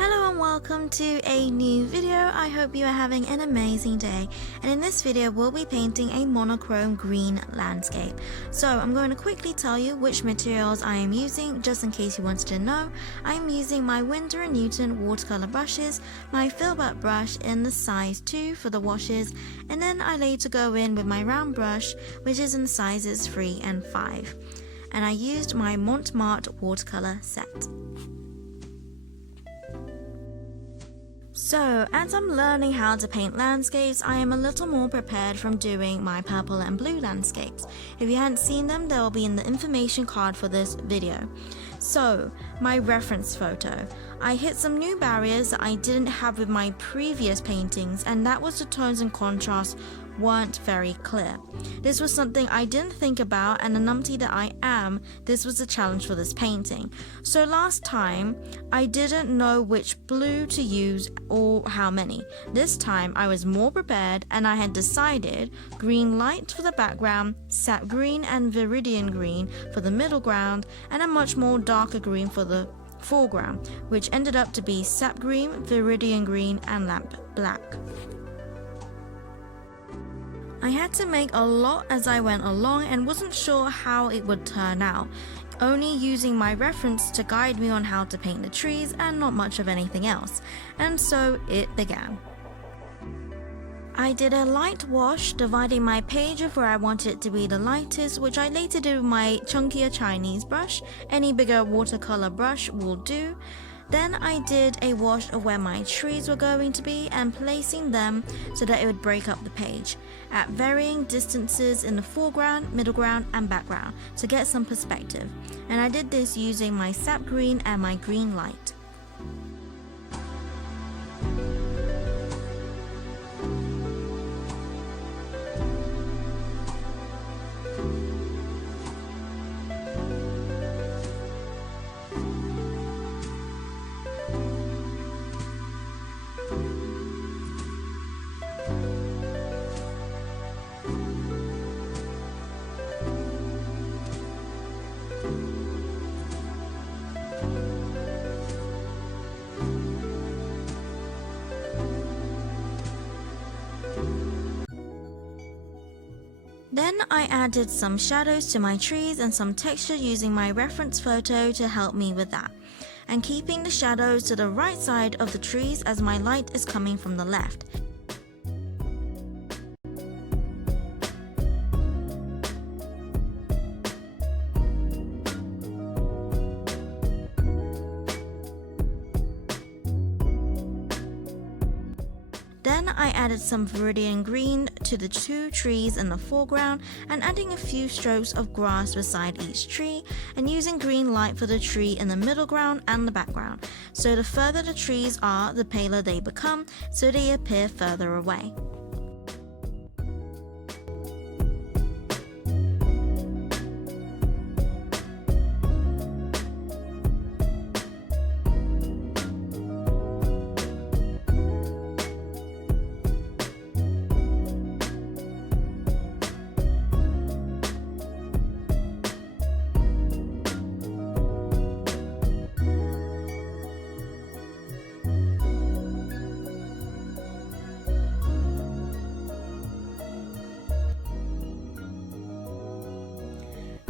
Hello and welcome to a new video. I hope you are having an amazing day, and in this video we'll be painting a monochrome green landscape. So I'm going to quickly tell you which materials I am using just in case you wanted to know. I'm using my Winsor & Newton watercolor brushes, my filbert brush in the size 2 for the washes, and then I later go in with my round brush which is in sizes 3 and 5. And I used my Montmartre watercolor set. So, as I'm learning how to paint landscapes, I am a little more prepared from doing my purple and blue landscapes. If you hadn't seen them, they will be in the information card for this video. So, my reference photo. I hit some new barriers that I didn't have with my previous paintings, and that was the tones and contrasts weren't very clear. This was something I didn't think about, and the numpty that I am, this was the challenge for this painting. So last time, I didn't know which blue to use or how many. This time, I was more prepared and I had decided green light for the background, sap green and viridian green for the middle ground, and a much more darker green for the foreground, which ended up to be sap green, viridian green, and lamp black. I had to make a lot as I went along and wasn't sure how it would turn out, only using my reference to guide me on how to paint the trees and not much of anything else, and so it began. I did a light wash, dividing my page of where I wanted it to be the lightest, which I later did with my chunkier Chinese brush. Any bigger watercolor brush will do. Then I did a wash of where my trees were going to be and placing them so that it would break up the page at varying distances in the foreground, middle ground, and background to get some perspective. And I did this using my sap green and my green light. Then I added some shadows to my trees and some texture using my reference photo to help me with that, and keeping the shadows to the right side of the trees as my light is coming from the left. Then I added some viridian green to the two trees in the foreground and adding a few strokes of grass beside each tree and using green light for the tree in the middle ground and the background. So the further the trees are, the paler they become, so they appear further away.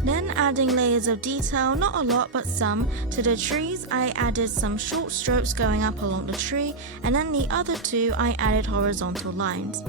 Then adding layers of detail, not a lot but some, to the trees. I added some short strokes going up along the tree, and then the other two I added horizontal lines.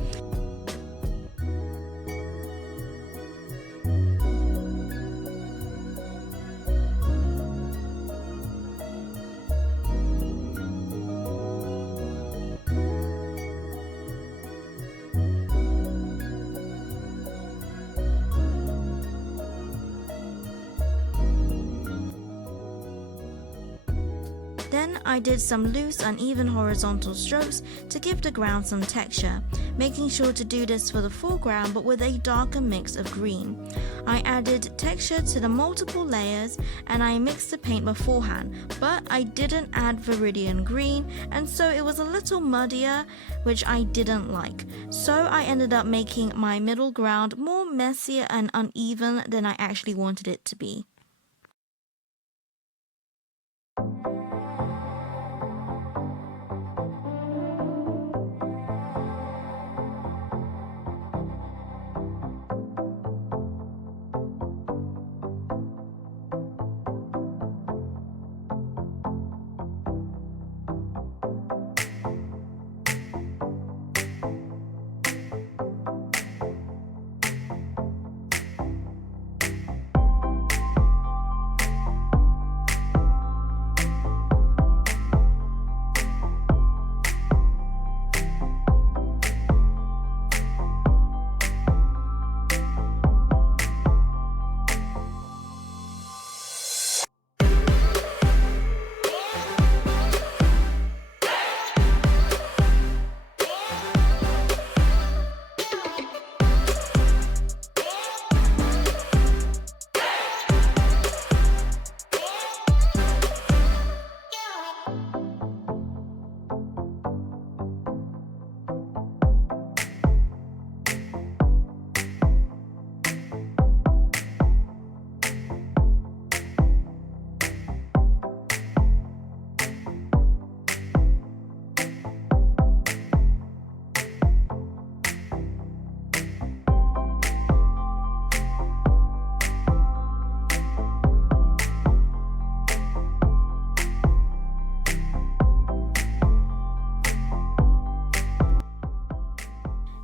Then I did some loose uneven horizontal strokes to give the ground some texture, making sure to do this for the foreground but with a darker mix of green. I added texture to the multiple layers and I mixed the paint beforehand, but I didn't add viridian green and so it was a little muddier, which I didn't like. So I ended up making my middle ground more messier and uneven than I actually wanted it to be.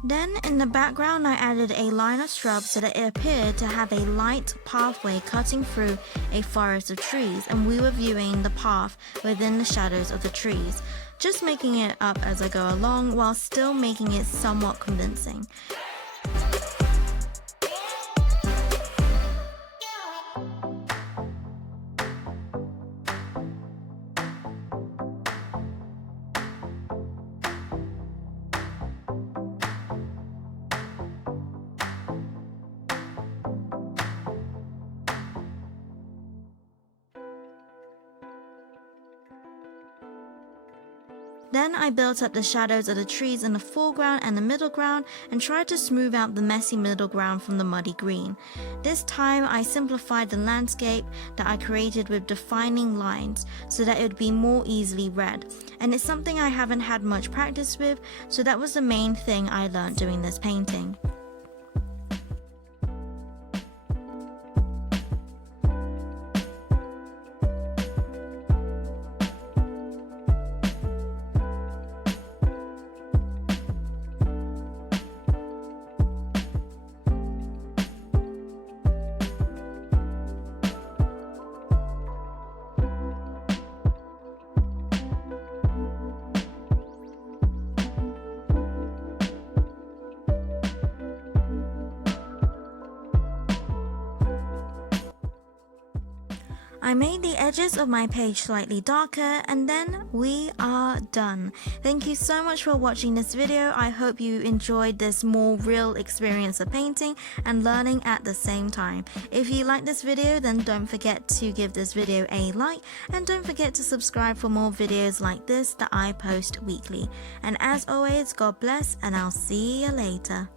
Then in the background I added a line of shrubs so that it appeared to have a light pathway cutting through a forest of trees, and we were viewing the path within the shadows of the trees, just making it up as I go along while still making it somewhat convincing. Then I built up the shadows of the trees in the foreground and the middle ground and tried to smooth out the messy middle ground from the muddy green. This time I simplified the landscape that I created with defining lines so that it would be more easily read. And it's something I haven't had much practice with, so that was the main thing I learned doing this painting. I made the edges of my page slightly darker, and then we are done. Thank you so much for watching this video. I hope you enjoyed this more real experience of painting and learning at the same time. If you like this video, then don't forget to give this video a like, and don't forget to subscribe for more videos like this that I post weekly. And as always, God bless, and I'll see you later.